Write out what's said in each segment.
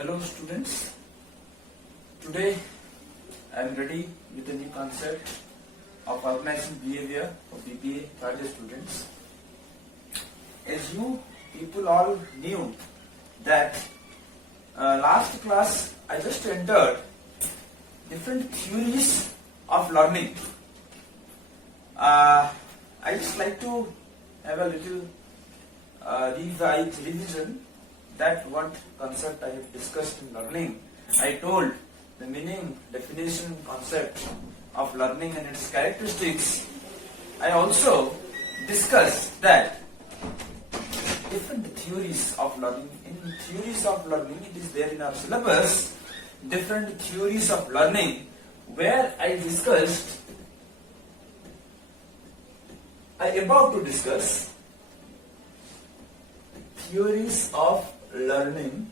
Hello students, today I am ready with a new concept of organizing behavior for BBA third year students. As you people all knew that last class I just entered different theories of learning. I just like to have a little revision that what concept I have discussed in learning. I told the meaning, definition, concept of learning and its characteristics. I also discussed that different theories of learning. In theories of learning, it is there in our syllabus, different theories of learning, where I about to discuss theories of learning,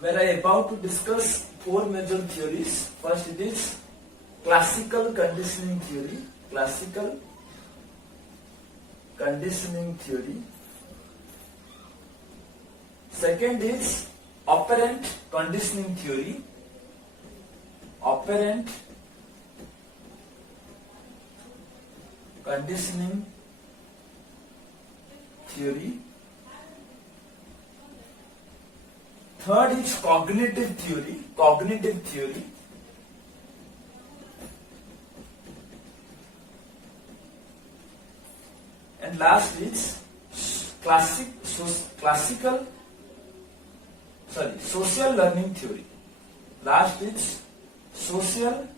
where I about to discuss four major theories. First it is classical conditioning theory. Classical conditioning theory. Second is operant conditioning theory. Operant conditioning theory. Third is cognitive theory. Cognitive theory. And last is social learning theory. Last is social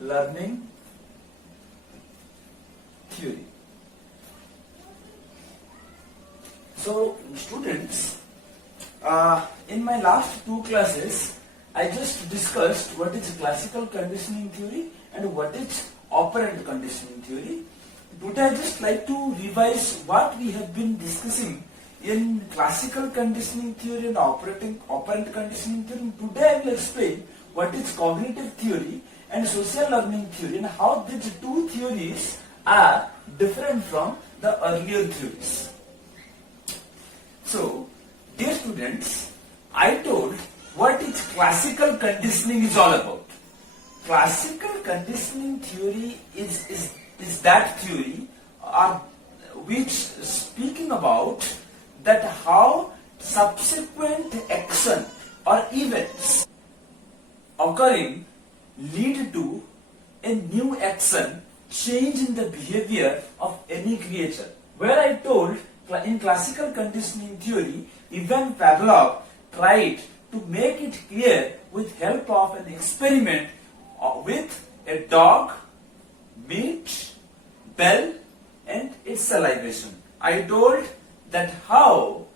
learning theory. So students, in my last two classes, I just discussed what is classical conditioning theory and what is operant conditioning theory. Today I just like to revise what we have been discussing in classical conditioning theory and operant conditioning theory. Today I will explain what is cognitive theory and social learning theory and how these two theories are different from the earlier theories. So, dear students, I told what is classical conditioning is all about. Classical conditioning theory is that theory which speaking about that how subsequent action or events occurring lead to a new action, change in the behavior of any creature. Where I told in classical conditioning theory, even Pavlov tried to make it clear with help of an experiment with a dog, meat, bell and its salivation. I told that how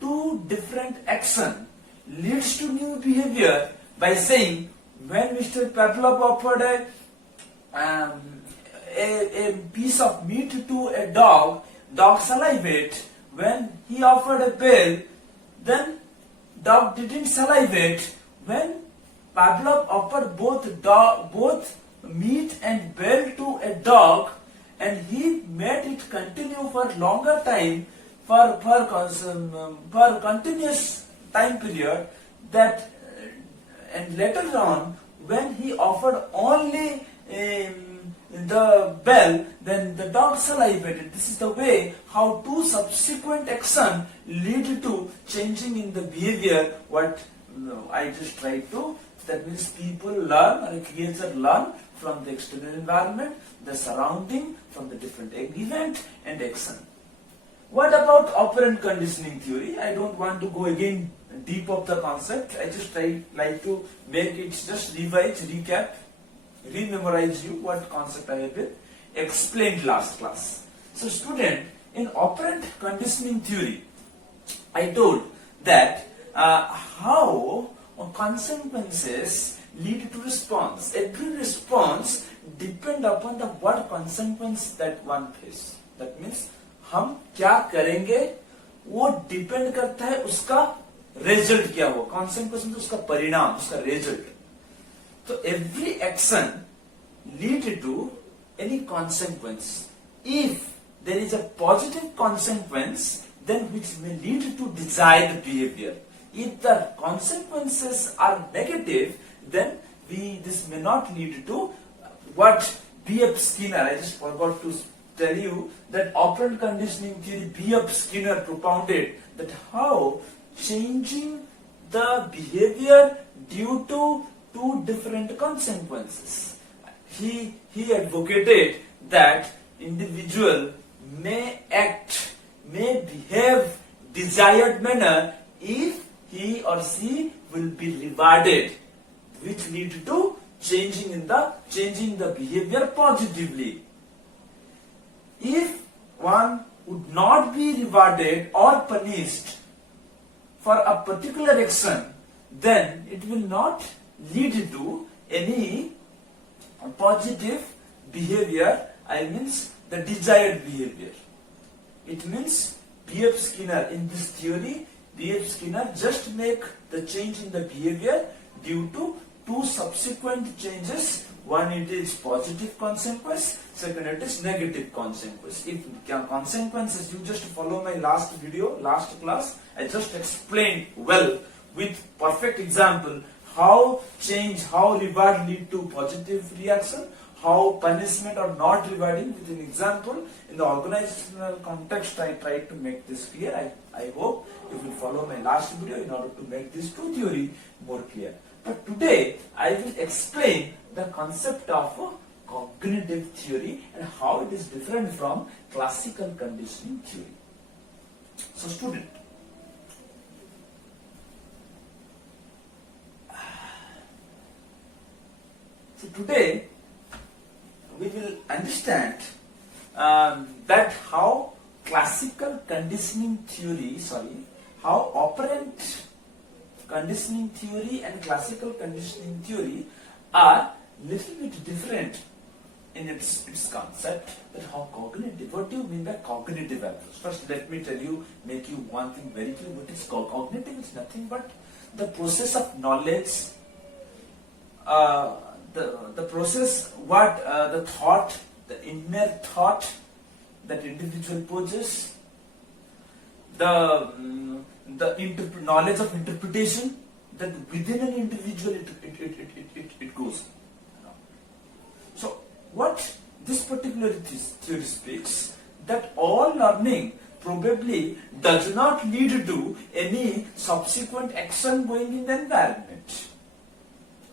two different action leads to new behavior by saying when Mr. Pavlov offered a piece of meat to a dog salivate. When he offered a bell, then dog didn't salivate. When Pavlov offered both meat and bell to a dog, and he made it continue for longer time, for continuous time period, that and later on when he offered only the bell, then the dog salivated. This is the way how two subsequent action lead to changing in the behavior. What I just tried to, that means people learn or a creature learn from the external environment, the surrounding, from the different event and action. What about operant conditioning theory? I don't want to go again deep of the concept. I just like to make it just revise, recap, rememorize you what concept I have explained last class. So student, in operant conditioning theory, I told that how consequences lead to response. Every response depend upon the what consequence that one face. That means हम क्या करेंगे वो depend करता है उसका result क्या हो. Consequence मतलब उसका परिणाम, उसका result. So every action lead to any consequence. If there is a positive consequence, then which may lead to desired behavior. If the consequences are negative, then this may not lead to what B.F. Skinner, I just forgot to tell you that operant conditioning theory, B.F. Skinner propounded that how changing the behavior due to two different consequences. He advocated that individual may behave desired manner if he or she will be rewarded, which lead to changing the behavior positively. If one would not be rewarded or punished for a particular action, then it will not lead to any positive behavior, means the desired behavior. It means B.F. Skinner, in this theory, B.F. Skinner just make the change in the behavior due to two subsequent changes. One, it is positive consequence, second, it is negative consequence. If consequences, you just follow my last video, last class, I just explained well with perfect example how reward lead to positive reaction, how punishment or not rewarding with an example. In the organizational context, I tried to make this clear. I hope you will follow my last video in order to make this two theory more clear. But today, I will explain the concept of cognitive theory and how it is different from classical conditioning theory. So student, so today we will understand that how classical conditioning theory, how operant conditioning theory and classical conditioning theory are little bit different in its concept. But how cognitive, what do you mean by cognitive approach? First let me tell you, make you one thing very clear. What is cognitive? Is nothing but the process of knowledge, the process, the thought, the inner thought that individual possesses, the knowledge of interpretation that within an individual it goes. So what this particular theory speaks, that all learning probably does not lead to any subsequent action going in the environment.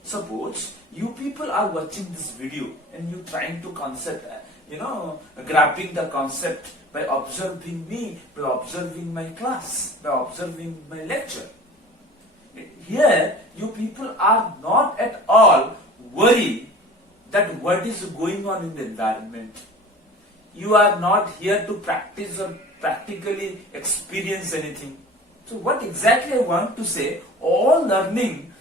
Suppose you people are watching this video and you trying to grabbing the concept by observing me, by observing my class, by observing my lecture. Here, you people are not at all worried that what is going on in the environment. You are not here to practice or practically experience anything. So what exactly I want to say, all learning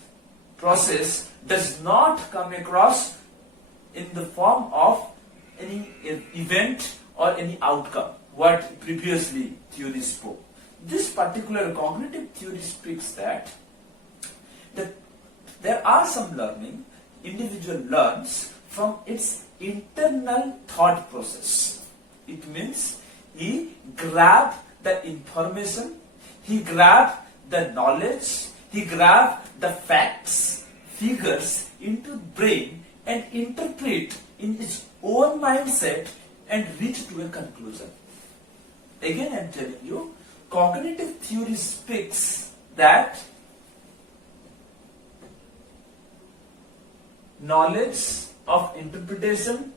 process does not come across in the form of any event or any outcome, what previously theory spoke. This particular cognitive theory speaks that there are some learning, individual learns from its internal thought process. It means he grab the information, he grab the knowledge, he grab the facts, figures into brain and interpret in its own mindset and reach to a conclusion. Again I am telling you, cognitive theory speaks that knowledge of interpretation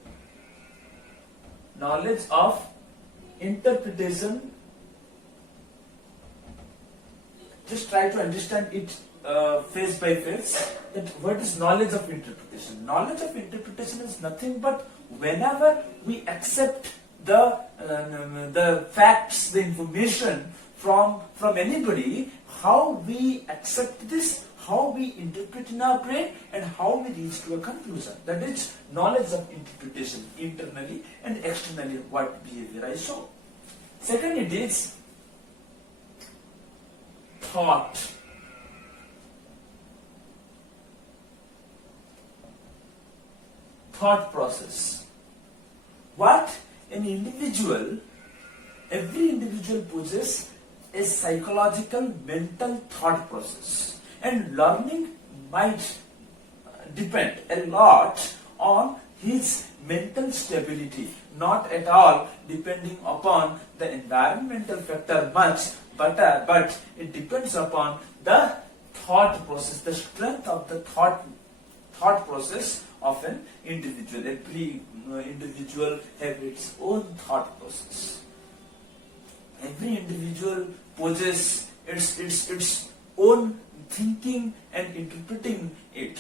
just try to understand it phase by phase. That what is knowledge of interpretation? Knowledge of interpretation is nothing but whenever we accept the facts, the information from anybody, how we accept this, how we interpret in our brain, and how we reach to a conclusion. That is knowledge of interpretation, internally and externally, what behavior I show. Second, it is thought. Thought process. What an individual, every individual possesses a psychological mental thought process, and learning might depend a lot on his mental stability, not at all depending upon the environmental factor much, but it depends upon the thought process, the strength of the thought process of an individual. Every individual has its own thought process. Every individual possesses its own thinking and interpreting it.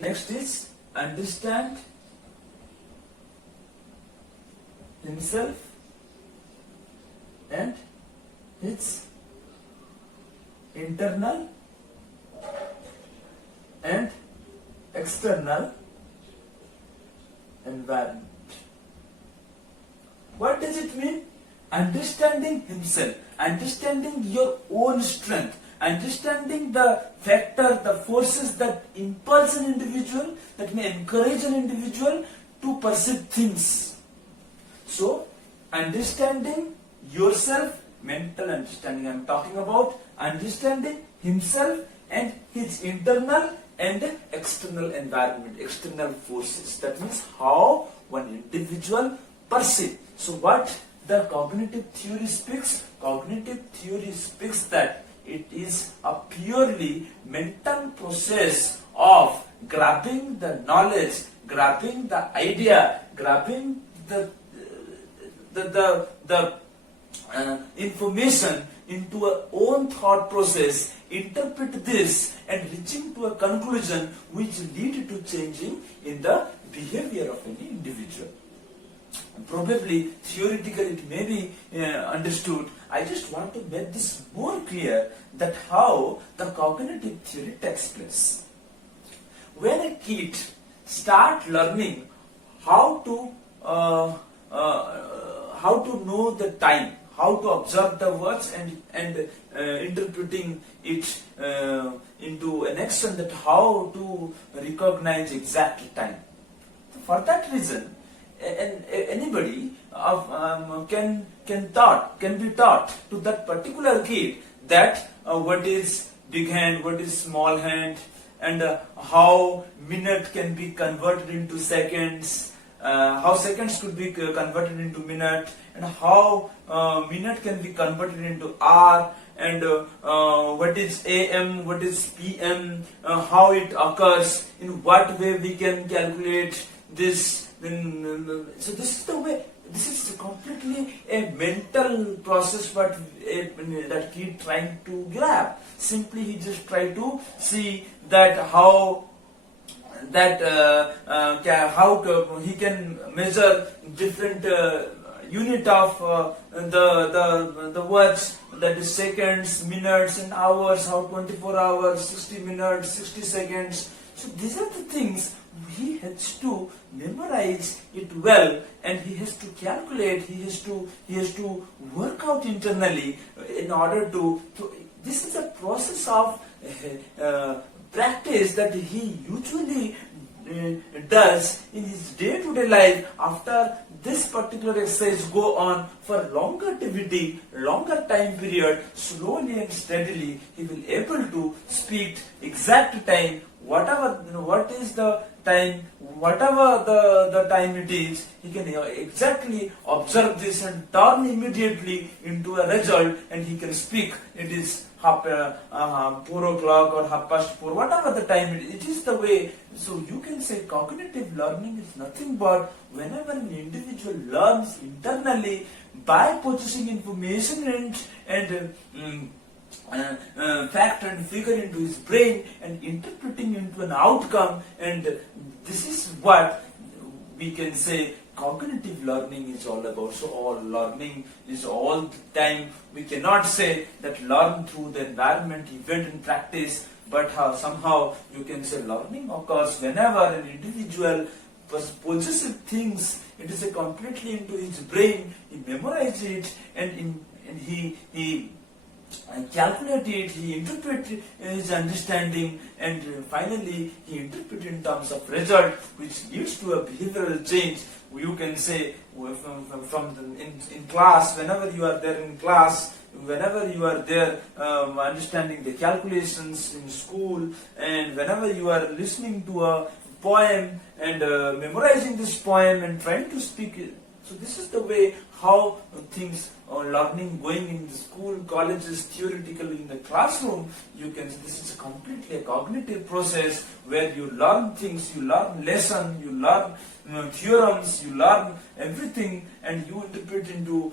Next is understand himself and his internal and external environment. What does it mean? Understanding himself, understanding your own strength, understanding the factor, the forces that impulse an individual, that may encourage an individual to perceive things. So, understanding yourself, mental understanding. I am talking about understanding himself and his internal and external environment, external forces. That means how one individual perceives. So, what the cognitive theory speaks? Cognitive theory speaks that it is a purely mental process of grabbing the knowledge, grabbing the idea, grabbing the information into our own thought process, interpret this and reaching to a conclusion which lead to changing in the behavior of any individual. Probably theoretically it may be understood. I just want to make this more clear that how the cognitive theory takes place. When a kid start learning how to know the time, how to observe the words and interpreting it into an extent that how to recognize exact time. For that reason, anybody can be taught to that particular kid that what is big hand, what is small hand, and how minute can be converted into seconds, how seconds could be converted into minute, and how minute can be converted into hour, and what is AM, what is PM, how it occurs, in what way we can calculate this. So this is the way. This is completely a mental process, but that kid trying to grab. Simply, he just try to see that how he can measure different unit of the words, that is seconds, minutes, and hours. How 24 hours, 60 minutes, 60 seconds. So these are the things. He has to memorize it well, and he has to calculate. He has to work out internally in order to. This is a process of practice that he usually does in his day-to-day life. After this particular exercise go on for longer activity, longer time period, slowly and steadily, he will able to speak exact time. What is the time, whatever the time it is, he can exactly observe this and turn immediately into a result, and he can speak. It is 4 o'clock or 4:30, whatever the time it is the way. So you can say cognitive learning is nothing but whenever an individual learns internally by possessing information and fact and figure into his brain and interpreting into an outcome, and this is what we can say cognitive learning is all about. So all learning is all the time. We cannot say that learn through the environment, event and practice, but somehow you can say learning occurs whenever an individual possesses things. It is completely into his brain. He memorizes it, and he calculate it, he interpret his understanding, and finally he interpret in terms of result, which leads to a behavioral change. You can say in class, whenever you are there in class, whenever you are there understanding the calculations in school, and whenever you are listening to a poem and memorizing this poem and trying to speak it. So this is the way how things learning going in the school, colleges, theoretically in the classroom. You can say this is completely a cognitive process where you learn things, you learn lesson, you learn theorems, you learn everything, and you interpret into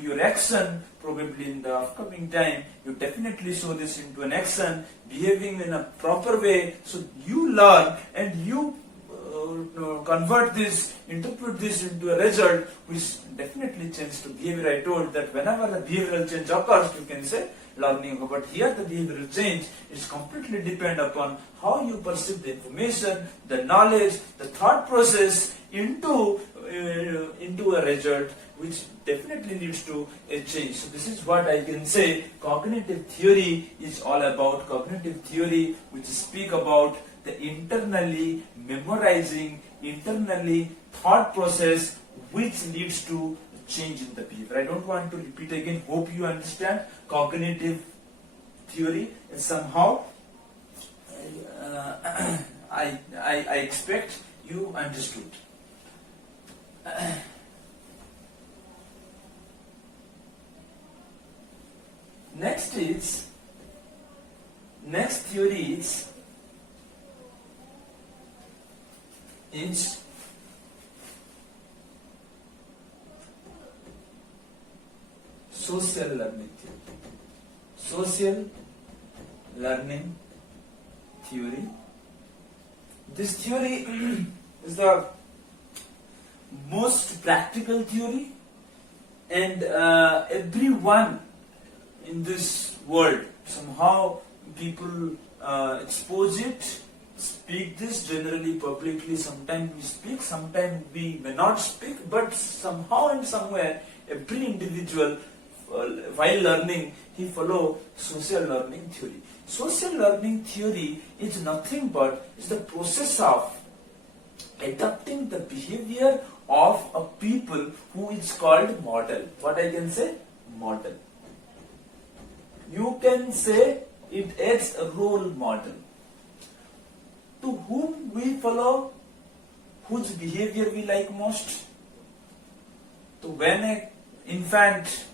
your action. Probably in the upcoming time, you definitely show this into an action, behaving in a proper way. So you learn and you convert this, interpret this into a result, which definitely changes to behavior. I told that whenever the behavioral change occurs, you can say learning. But here the behavioral change is completely depend upon how you perceive the information, the knowledge, the thought process into a result, which definitely leads to a change. So this is what I can say cognitive theory is all about. Cognitive theory which speak about the internally memorizing, internally thought process which leads to change in the behavior. I don't want to repeat again. Hope you understand cognitive theory. And somehow I expect you understood. Next theory is social learning theory. Social learning theory. This theory is the most practical theory, and everyone in this world, somehow people expose it, speak this generally publicly. Sometimes we speak, sometimes we may not speak, but somehow and somewhere every individual while learning, he follow social learning theory. Social learning theory is nothing but is the process of adapting the behavior of a people who is called model. What I can say? Model. You can say it as a role model. To whom we follow, whose behavior we like most. So when an infant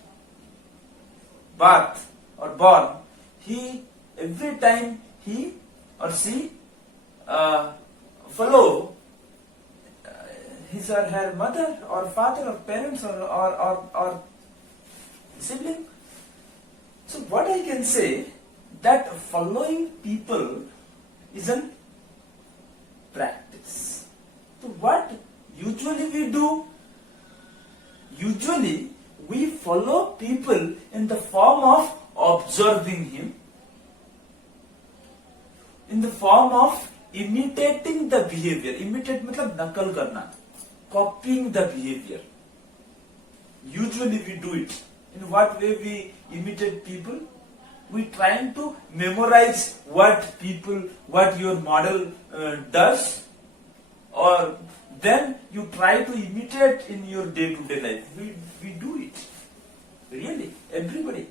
birth or born, he every time he or she follow his or her mother or father or parents or sibling. So what I can say that following people is a practice. So what usually we do? Usually we follow people in the form of observing him, in the form of imitating the behavior. Imitate matlab nakal karna, copying the behavior. Usually we do it. In what way we imitate people? We trying to memorize what your model does, or then you try to imitate in your day-to-day life. We do it. Really, everybody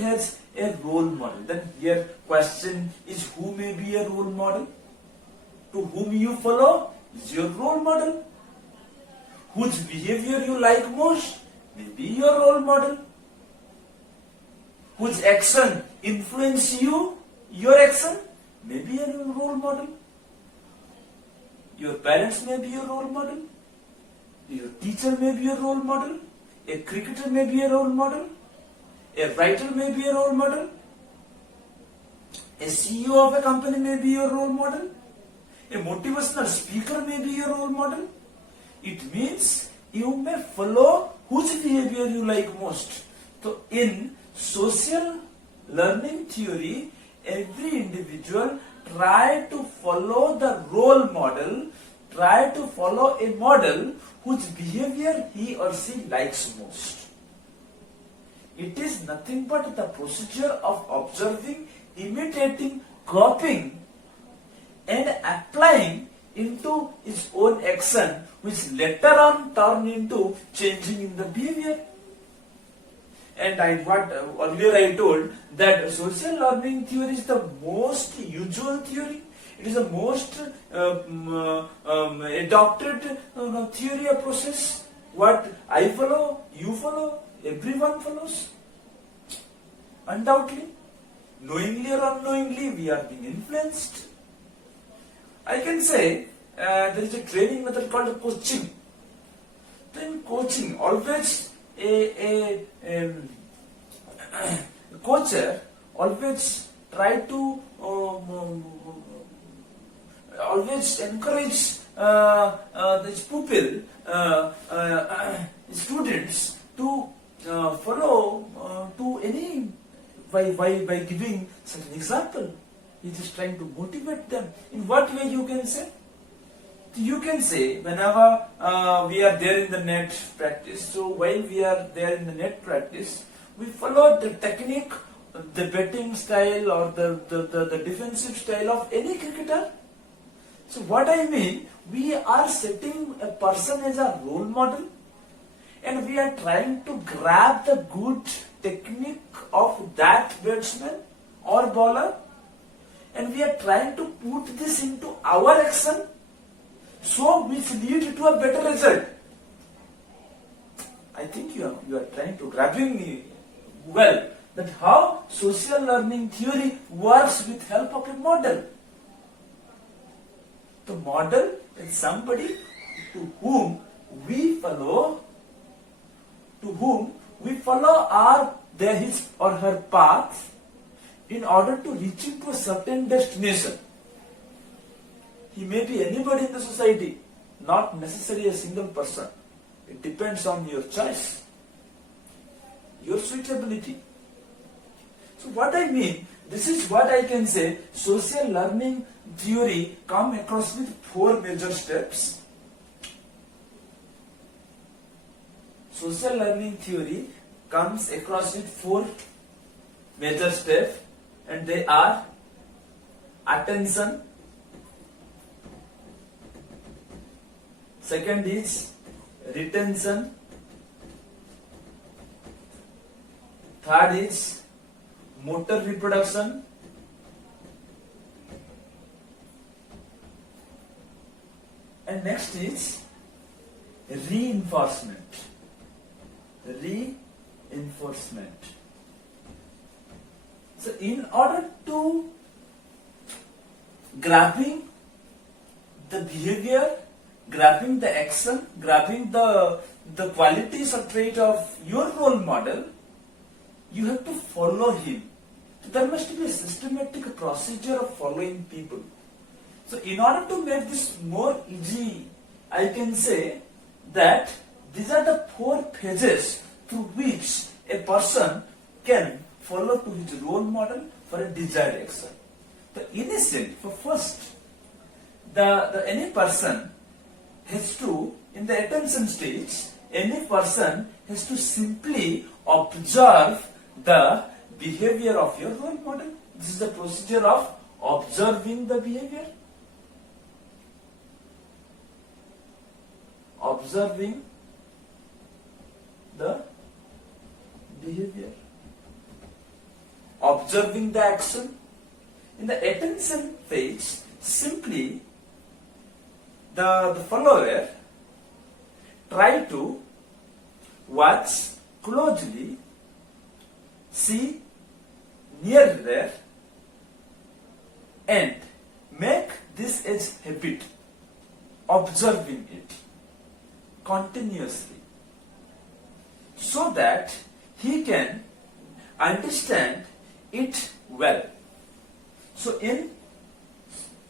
has a role model. Then here question is, who may be a role model? To whom you follow is your role model. Whose behavior you like most may be your role model. Whose action influence you, your action may be a role model. Your parents may be your role model. Your teacher may be your role model. A cricketer may be a role model. A writer may be a role model. A CEO of a company may be your role model. A motivational speaker may be your role model. It means you may follow whose behavior you like most. So in social learning theory, every individual try to follow the role model, try to follow a model whose behavior he or she likes most. It is nothing but the procedure of observing, imitating, copying and applying into its own action, which later on turn into changing in the behavior. And earlier I told that social learning theory is the most usual theory. It is the most adopted theory or process. What I follow, you follow, everyone follows. Undoubtedly, knowingly or unknowingly, we are being influenced. I can say there is a training method called coaching. In coaching, always a coacher always try to always encourage this pupil, students to follow to any by giving such an example. He is just trying to motivate them. In what way you can say? You can say whenever we are there in the net practice. So while we are there in the net practice, we follow the technique, the batting style or the defensive style of any cricketer. So what I mean, we are setting a person as a role model and we are trying to grab the good technique of that batsman or bowler and we are trying to put this into our action, so which lead to a better result. I think you are trying to grabbing me well that how social learning theory works with help of a model. The model is somebody to whom we follow his or her path in order to reach to a certain destination. He may be anybody in the society, not necessarily a single person. It depends on your choice, your suitability. So what I mean, this is what I can say, social learning theory come across with 4 major steps. Social learning theory comes across with 4 major steps and they are attention, second is retention, third is motor reproduction, and next is reinforcement. So in order to grabbing the behavior, grabbing the action, grabbing the qualities or trait of your role model, you have to follow him. So there must be a systematic procedure of following people. So in order to make this more easy, I can say that these are the 4 phases through which a person can follow to his role model for a desired action. The initial, any person has to, in the attention stage, any person has to simply observe the behavior of your role model. This is the procedure of observing the behavior. Observing the behavior. Observing the action. In the attention phase, simply the follower try to watch closely, see nearer and make this as habit, observing it continuously, so that he can understand it well. So in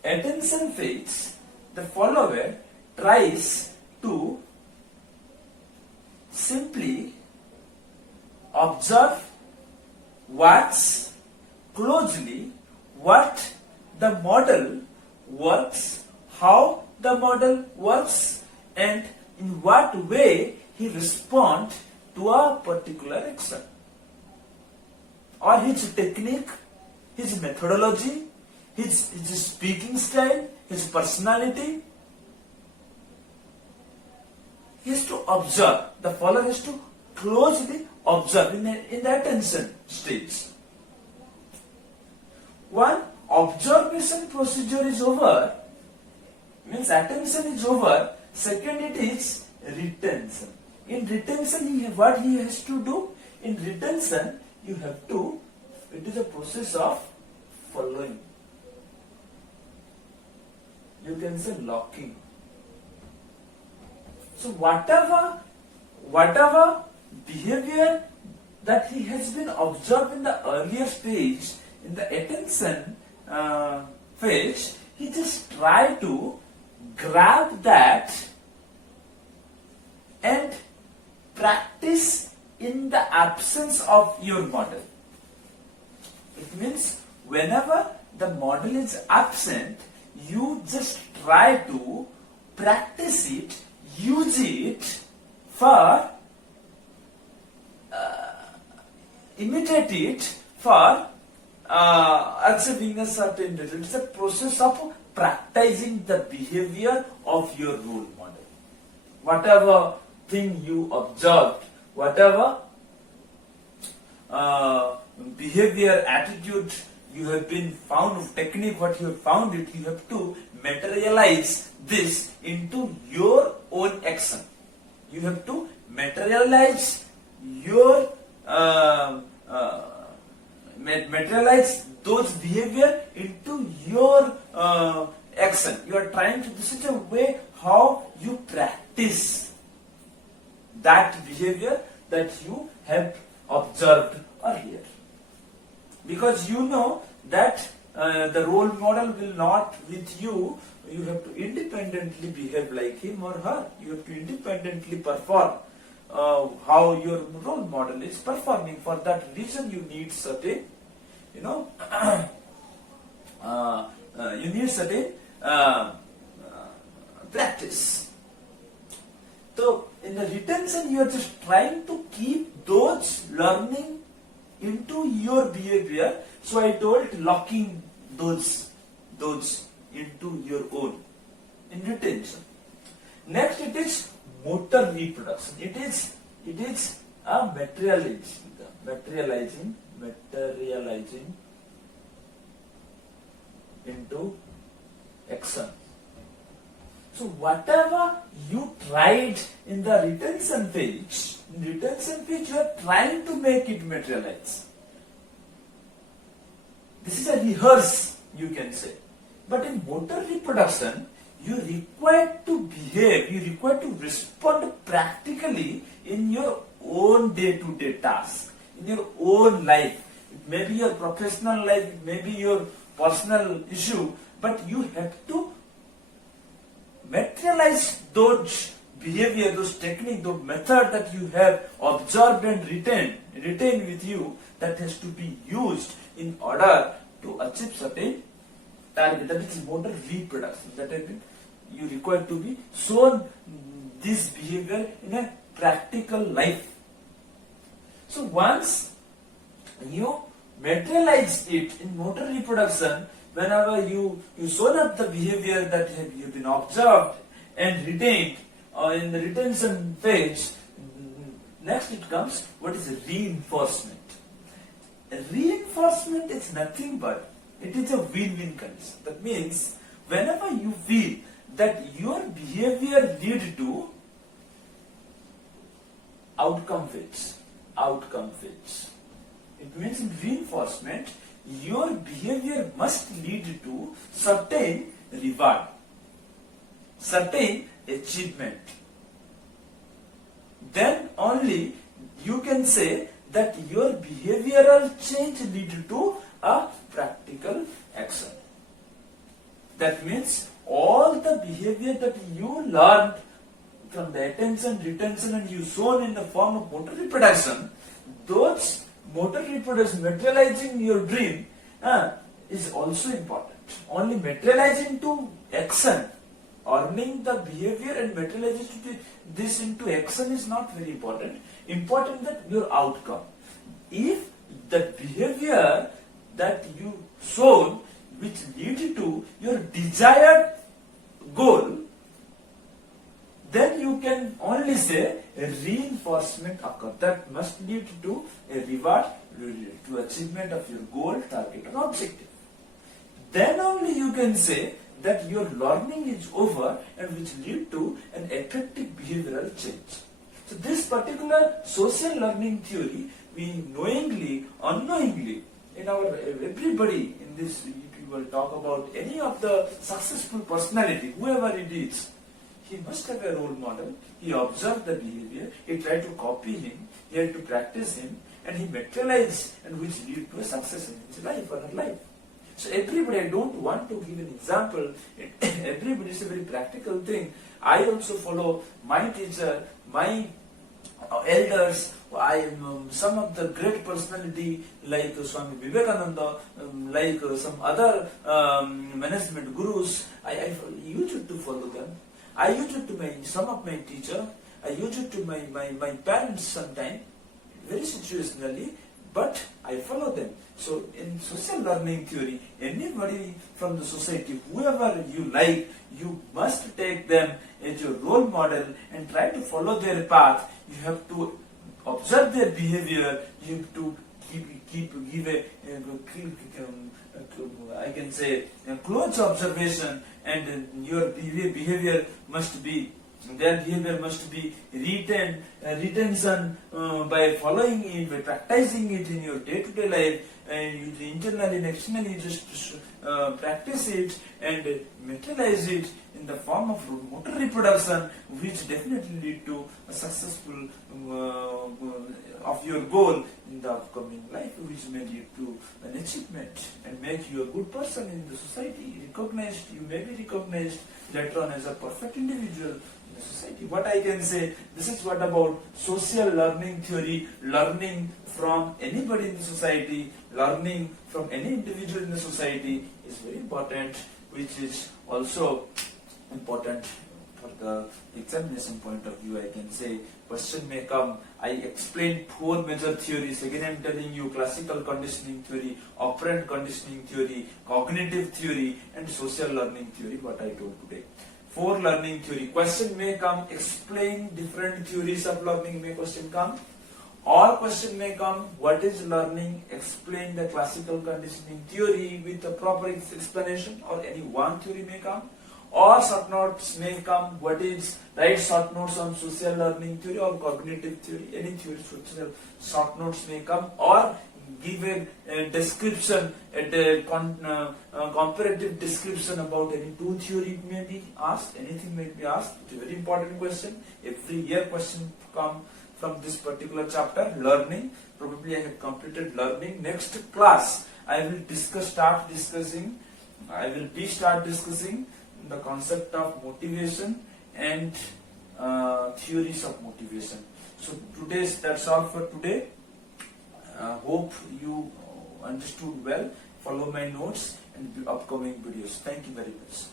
attention phase, the follower tries to simply observe, watch closely what the model works, how the model works, and in what way he responds to a particular action. or his technique, his methodology, his speaking style, his personality. He has to observe. The follower has to closely observe in the attention stage. One observation procedure is over, means attention is over. Second, it is retention. In retention, what he has to do? In retention, you have to, it is a process of following. You can say locking. So whatever behavior that he has been observed in the earlier stage, in the attention phase, he just try to grab that and practice in the absence of your model. It means whenever the model is absent, you just try to practice it, use it for imitate it for achieving a certain result. It's a process of practicing the behavior of your role model. Whatever thing you observed, whatever behavior, attitude you have been found, of technique what you have found it, you have to materialize this into your own action. You have to materialize your materialize those behavior into your action. You are trying to, this is a way how you practice that behavior that you have observed earlier. Because you know that the role model will not with you, you have to independently behave like him or her. You have to independently perform how your role model is performing. For that reason, you need certain, you need certain practice. So in the retention, you are just trying to keep those learning into your behavior. So I told locking those into your own in retention. Next, it is motor reproduction. It is a materializing into action. So whatever you tried in the retention phase, you are trying to make it materialize. This is a rehearse, you can say. But in motor reproduction, you require to behave, you require to respond practically in your own day-to-day task, in your own life. It may be your professional life, it may be your personal issue, but you have to materialize those behavior, those techniques, those method that you have observed and retained with you, that has to be used in order to achieve certain target. That is motor reproduction. That is, you require to be shown this behavior in a practical life. So once you materialize it in motor reproduction, whenever you shown up the behavior that you have been observed and retained in the retention phase, next it comes what is reinforcement. Reinforcement is nothing but it is a win-win condition. That means whenever you feel that your behavior lead to outcome phase, it means in reinforcement your behavior must lead to certain reward, certain achievement. Then only you can say that your behavioral change lead to a practical action. That means all the behavior that you learned from the attention, retention, and you shown in the form of motor reproduction, those motor reproduction, materializing your dream is also important. Only materializing to action, earning the behavior and materializing this into action is not very important. Important that your outcome. If that behavior that you shown which lead to your desired goal, then you can only say a reinforcement occur. That must lead to a reward to achievement of your goal, target or objective. Then only you can say that your learning is over and which lead to an effective behavioral change. So this particular social learning theory, we knowingly, unknowingly, in our everybody in this, if you will talk about any of the successful personality, whoever it is, he must have a role model. He observed the behavior, he tried to copy him, he had to practice him, and he materialized, and which lead to a success in his life or her life. So everybody, I don't want to give an example, everybody is a very practical thing. I also follow my teacher, my elders, some of the great personality like Swami Vivekananda, like some other management gurus, I used to follow them. I used it to some of my teacher, I used it to my parents sometimes, very situationally, but I follow them. So in social learning theory, anybody from the society, whoever you like, you must take them as your role model and try to follow their path. You have to observe their behavior, you have to give a I can say a close observation, and your behavior must be, their behavior must be retention by following it, by practicing it in your day-to-day life, and you internally and externally just practice it and materialize it in the form of motor reproduction, which definitely lead to a successful of your goal in the upcoming life, which may lead to an achievement and make you a good person in the society, recognized, you may be recognized later on as a perfect individual in the society. What I can say, this is what about social learning theory, learning from anybody in the society, learning from any individual in the society is very important, which is also important for the examination point of view. I can say question may come. I explained 4 major theories. Again I am telling you: classical conditioning theory, operant conditioning theory, cognitive theory, and social learning theory, what I told today. 4 learning theory. Question may come, explain different theories of learning, may question come. Or question may come, what is learning? Explain the classical conditioning theory with a proper explanation, or any one theory may come. Or short notes may come, what is, write short notes on social learning theory or cognitive theory, any theory, short notes may come. Or give a description, a comparative description about any 2 theory may be asked, anything may be asked. It's a very important question. Every year question come from this particular chapter, learning. Probably I have completed learning. Next class I will start discussing the concept of motivation and theories of motivation. So that's all for today. Hope you understood well. Follow my notes and the upcoming videos. Thank you very much.